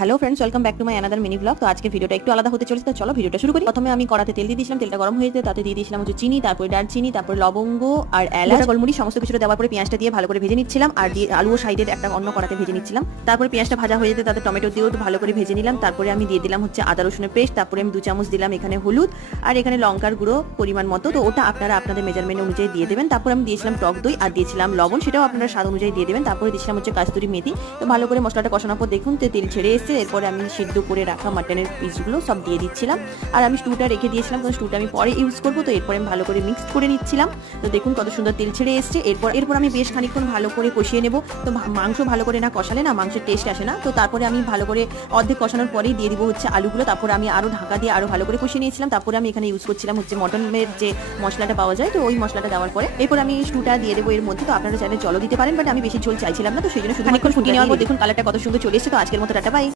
Hello friends, welcome back to my another mini blog. তো আজকে ভিডিওটা একটু আলাদা হতে চলেছে, তো চলো ভিডিওটা শুরু করি। প্রথমে আমি কড়াতে তেল দিয়ে দিয়েছিলাম, তেলটা গরম হয়ে যেতে তাতে দিয়ে দিয়েছিলাম হচ্ছে চিনি, তারপরে দারচিনি, তারপরে লবঙ্গ আর এলাচ, গোলমরিচ সমস্ত কিছুটা দেওয়ার পরে পেঁয়াজটা দিয়ে ভালো করে ভেজে নিচ্ছিলাম, আর দিয়ে আলু ও সাইডের একটা অন্য কড়াতে ভেজে নিচ্ছিলাম। তারপরে পেঁয়াজটা ভাজা হয়ে যেতে তাতে টমেটো দিয়েও ভালো করে ভেজে নিলাম। তারপরে আমি দিয়ে দিলাম হচ্ছে আদা রসুনের পেস্ট, তারপরে আমি 2 চামচ দিলাম এখানে হলুদ, আর এখানে লঙ্কার গুঁড়ো পরিমাণ মতো, তো ওটা আপনারা আপনাদের মেজারমেন্ট অনুযায়ী দিয়ে দেবেন। তারপর আমি দিয়েছিলাম টক দই আর দিয়েছিলাম লবণ, সেটাও আপনারা স্বাদ অনুযায়ী দিয়ে দেবেন। তারপরে দিয়েছিলাম হচ্ছে কাস্তুরি মেথি। তো ভালো করে মশলাটা কষানোর পর দেখুন তেল ছেড়ে এসেছে। এরপরে আমি সিদ্ধ করে রাখা মাটনের পিসগুলো সব দিয়ে দিচ্ছিলাম, আর আমি স্টুটা রেখে দিয়েছিলাম, কারণ স্টুটা আমি পরে ইউজ করবো। তো এরপরে আমি ভালো করে মিক্স করে নিচ্ছিলাম। তো দেখুন কত সুন্দর তেল ছেড়ে এসছে। এরপর আমি বেশ খানিকক্ষণ ভালো করে কষিয়ে নেব। তো মাংস ভালো করে না কষালে না মাংসের টেস্ট আসে না। তো তারপরে আমি ভালো করে অর্ধেক কষানোর পরেই দিয়ে দিব হচ্ছে আলুগুলো। তারপরে আমি আরও ঢাকা দিয়ে আরও ভালো করে কষিয়ে নিয়েছিলাম। তারপরে আমি এখানে ইউজ করছিলাম হচ্ছে মটনের যে মশলাটা পাওয়া যায়, তো ওই মশলাটা দেওয়ার পরে এরপর আমি স্টুটা দিয়ে দেবো এর মধ্যে। তো আপনারা চাইলে জলও দিতে পারেন, বাট আমি বেশি ঝোল চাইছিলাম না, তো সেই জন্য শুধু খানিকক্ষণ ফুটিয়ে নেওয়ার পর দেখুন কালারটা কত সুন্দর চলে এসেছে। তো আজকের মতো টাটা, বাই।